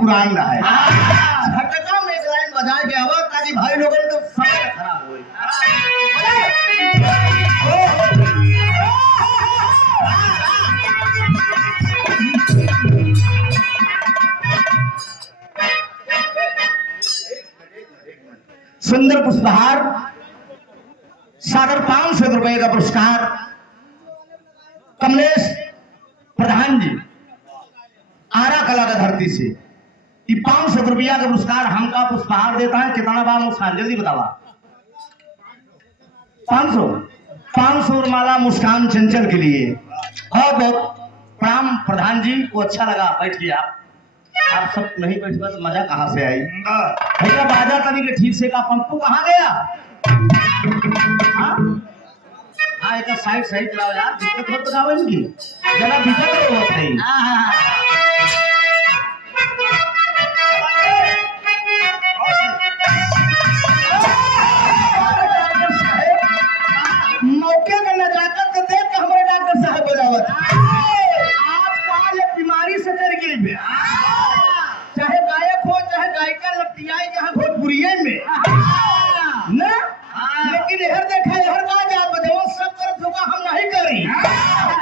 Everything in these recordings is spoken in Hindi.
पुरान रहा है। झटका में एक लाइन बजाए के आवा ताकि भाई लोगन को समय खराब होई। सुंदर पुष्पहार सागर 500 रुपए का पुरस्कार कमलेश प्रधान जी आरा कला का धरती से 500 रुपया का पुरस्कार हमका पुष्पहार देता है। कितना बार मुस्कान जल्दी बतावा। 500 माला मुस्कान चंचल के लिए। बहुत बहुत प्रणाम प्रधान जी को। अच्छा लगा। बैठिए आप सब नहीं बैठे तो मजा कहाँ से आई। भैया बाजा तनी के ठीक से का पंपू कहाँ गया। हाँ एक साइड सही चलाओ यार। दिक्कत मत बताओ इनकी जरा दिक्कत हो सही। मौके का नजाकत को देख के हमारे डॉक्टर साहब बोलावत आजकल बीमारी से डर गई। चाहे गायक हो चाहे गायिका लपटियाई जहाँ भोजपुरिये में ना। लेकिन हर देखा हर बात आप बजाओ सब करत होगा हम नहीं करी।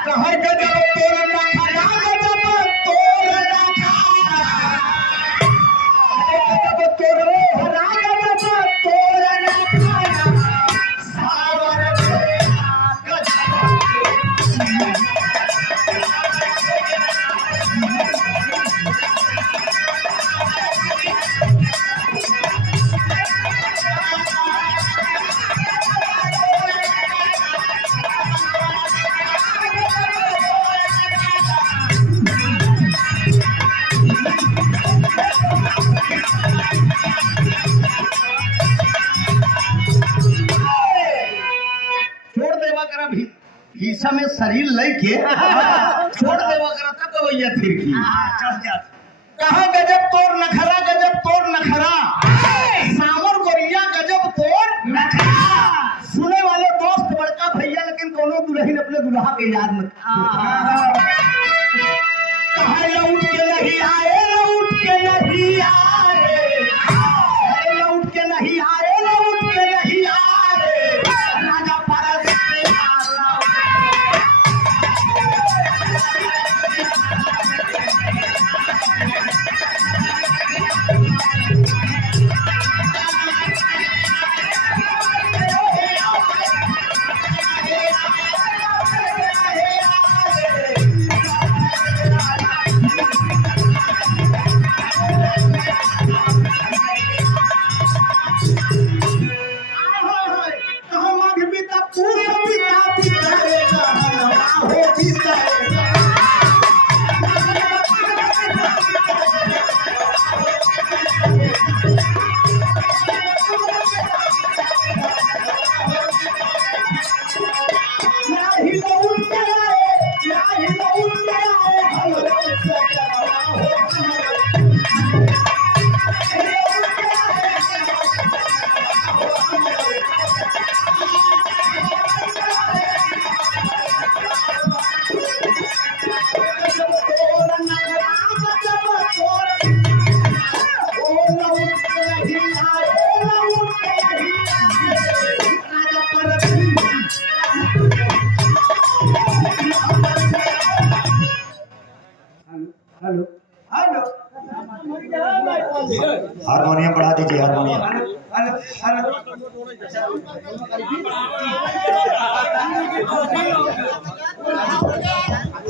कहर के जब तोर ना खाया जब तोर ना खाया जब तोर हरा जब तोर ना खाया सावर हिस्सा में शरीर लेके छोड़ देवा करा तब गवैया फिर की कहा गजब तोर नखरा गजब तोर नखरा सावर गोरिया गजब तोर नखरा। सुने वाले दोस्त बड़का भैया लेकिन कोनो दुल्हन अपने दुल्हा के याद मत। कहा लौट के नहीं आए लौट के नहीं आए लौट के नहीं आए लौट के नहीं आए राजा परस हारमोनियम बढ़ा दीजिए। हारमोनियम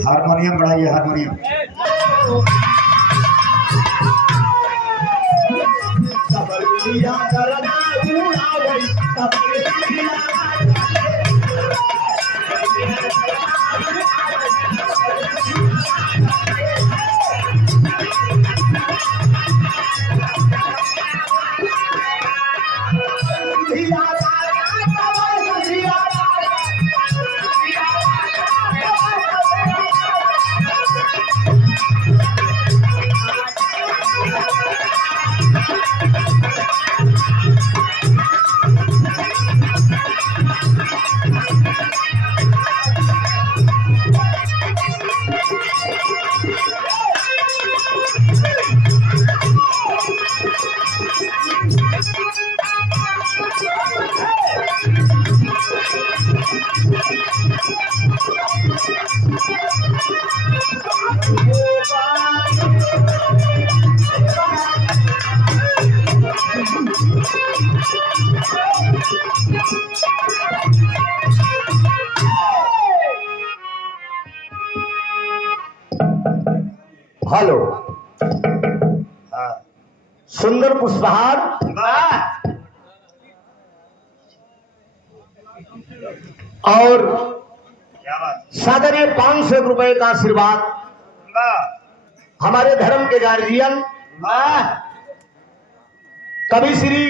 हारमोनियम बढ़ाइए। हारमोनियम सुंदर पुष्पहार और सादर 500 रुपए का आशीर्वाद हमारे धर्म के गार्जियन कवि श्री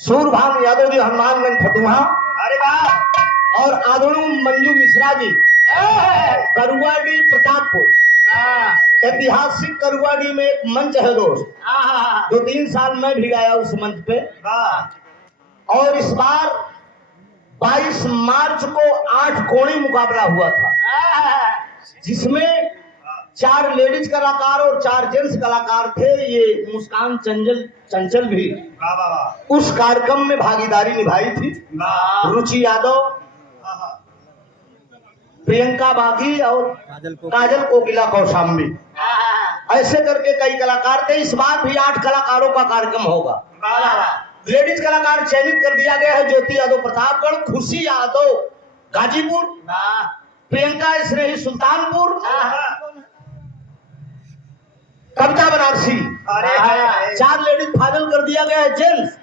सूरभान यादव जी हनुमानगंज फतुहा और आदरणीय मंजू मिश्रा जी करुआडी प्रतापपुर। ऐतिहासिक करुआडी में एक मंच है दोस्त, 2-3 साल में भी गाया उस मंच पे। और इस बार 22 मार्च को 8 कोणी मुकाबला हुआ था, जिसमें 4 लेडीज कलाकार और 4 जेंट्स कलाकार थे। ये मुस्कान चंचल भी उस कार्यक्रम में भागीदारी निभाई थी। रुचि यादव, प्रियंका बागी और काजल कोकिला कौशाम्बी, ऐसे करके कई कलाकार थे। इस बार भी 8 कलाकारों का कार्यक्रम होगा। लेडीज कलाकार चयनित कर दिया गया है। ज्योति यादव प्रतापगढ़, खुशी यादव गाजीपुर, प्रियंका स्नेही सुल्तानपुर, कविता बनारसी। 4 लेडीज फाइनल कर दिया गया है। जेंट्स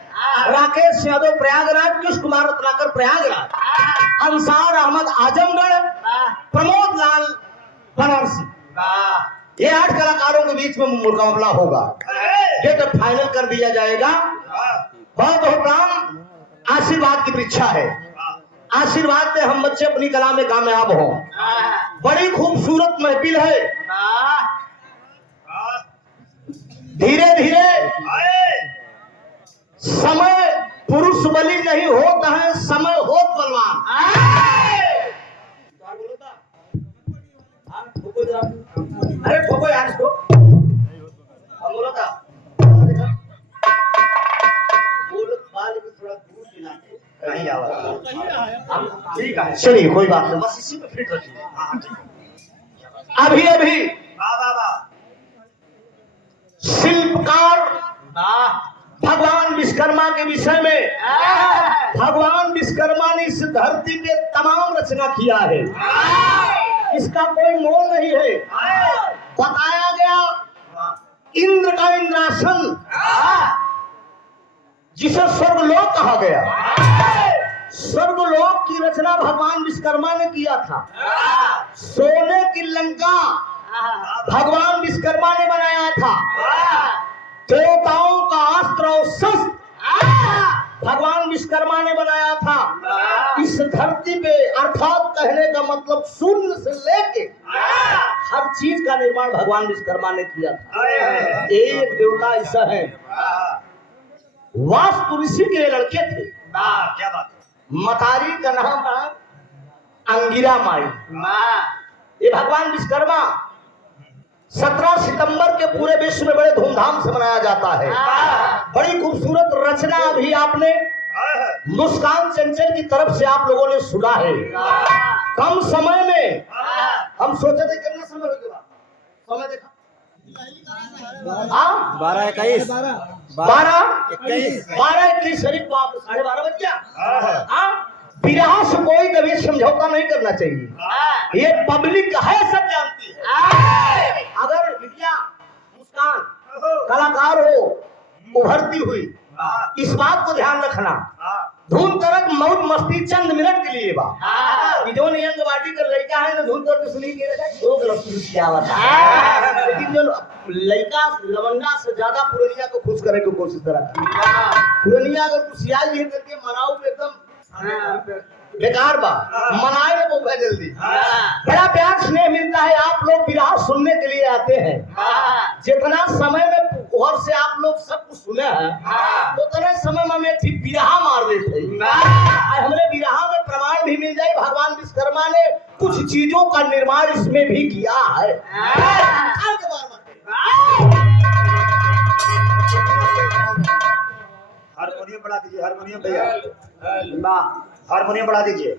राकेश यादव प्रयागराज, कृष्ण कुमार रत्नाकर प्रयागराज, अंसार अहमद आजमगढ़, प्रमोद लाल बनारसी। ये 8 कलाकारों के बीच में मुकाबला होगा। डेट फाइनल कर दिया जाएगा। बहुत बहुत नाम आशीर्वाद की परीक्षा है। आशीर्वाद से हम बच्चे अपनी कला में कामयाब हों। बड़ी खूबसूरत महफिल है। धीरे धीरे समय पुरुष बलि नहीं होता है, समय हो बलवान। अरे ठोको यार इसको। बोलो था थोड़ा दूर नहीं आवाज। ठीक है चलिए कोई बात नहीं, बस इसी में फिट रखिए। अभी शिल्पकार भगवान विश्वकर्मा के विषय में, भगवान विश्वकर्मा ने इस धरती पे तमाम रचना किया है। इसका कोई मोल नहीं है। बताया गया इंद्र का इंद्रासन, जिसे स्वर्गलोक कहा गया, स्वर्गलोक की रचना भगवान विश्वकर्मा ने किया था। सोने की लंका भगवान विश्वकर्मा ने बनाया था। देवताओं का अस्त्र और शस्त्र भगवान विश्वकर्मा ने बनाया था। इस धरती पे अर्थात कहने का मतलब शून्य से लेके हर चीज का निर्माण भगवान विश्वकर्मा ने किया था। एक देवता ऐसा है, वास्तु ऋषि के लड़के थे। क्या बात है। मतारी का नाम था अंगिरा माई। ये भगवान विश्वकर्मा 17 सितंबर के पूरे विश्व में बड़े धूमधाम से मनाया जाता है। बड़ी खूबसूरत रचना अभी आपने मुस्कान चंचल की तरफ से आप लोगों ने सुना है। कम समय में हम सोचे थे कितना समय लगेगा, समय देखा 12-21 करीब 12:30 बज गया। विराह से कोई कभी समझौता नहीं करना चाहिए। ये पब्लिक है, सब जानती है। अगर विद्या मुस्कान कलाकार हो उभरती हुई, इस बात को ध्यान रखना। धूम तरक मौज मस्ती चंद मिनट के लिए बा। जो नियंग बाटी कर लड़का है ना, धूम तरक सुनी के क्या बता। लेकिन जो लड़का लवंडा से ज्यादा पुरनिया को खुश करे की कोशिश करा। पुरनिया अगर खुशियाँ ये करके मनाओ तो एकदम बेकार बा, मनाए में वो जल्दी। बड़ा प्यार स्नेह मिलता है। आप लोग विराह सुनने के लिए आते हैं। जितना समय में घर से आप लोग सब कुछ सुने हैं, उतने समय में ठीक विराह मार देते हैं। हमने विराह में प्रमाण भी मिल जाए। भगवान विश्वकर्मा ने कुछ चीजों का निर्माण इसमें भी किया है। हारमोनियम बढ़ा दीजिए, हारमोनियम भैया, हारमोनियम बढ़ा दीजिए।